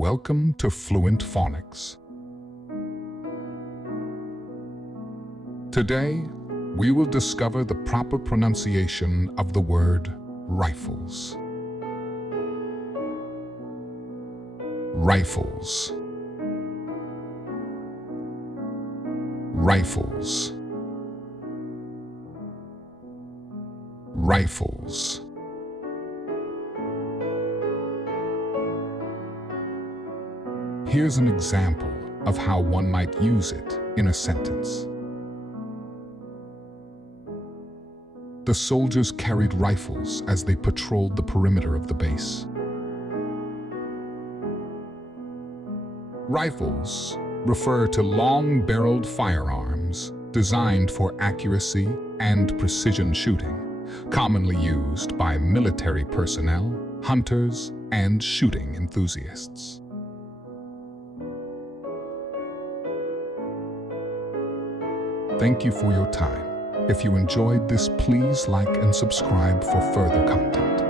Welcome to Fluent Phonics. Today, we will discover the proper pronunciation of the word rifles. Rifles. Rifles. Rifles. Here's an example of how one might use it in a sentence. The soldiers carried rifles as they patrolled the perimeter of the base. Rifles refer to long-barreled firearms designed for accuracy and precision shooting, commonly used by military personnel, hunters, and shooting enthusiasts. Thank you for your time. If you enjoyed this, please like and subscribe for further content.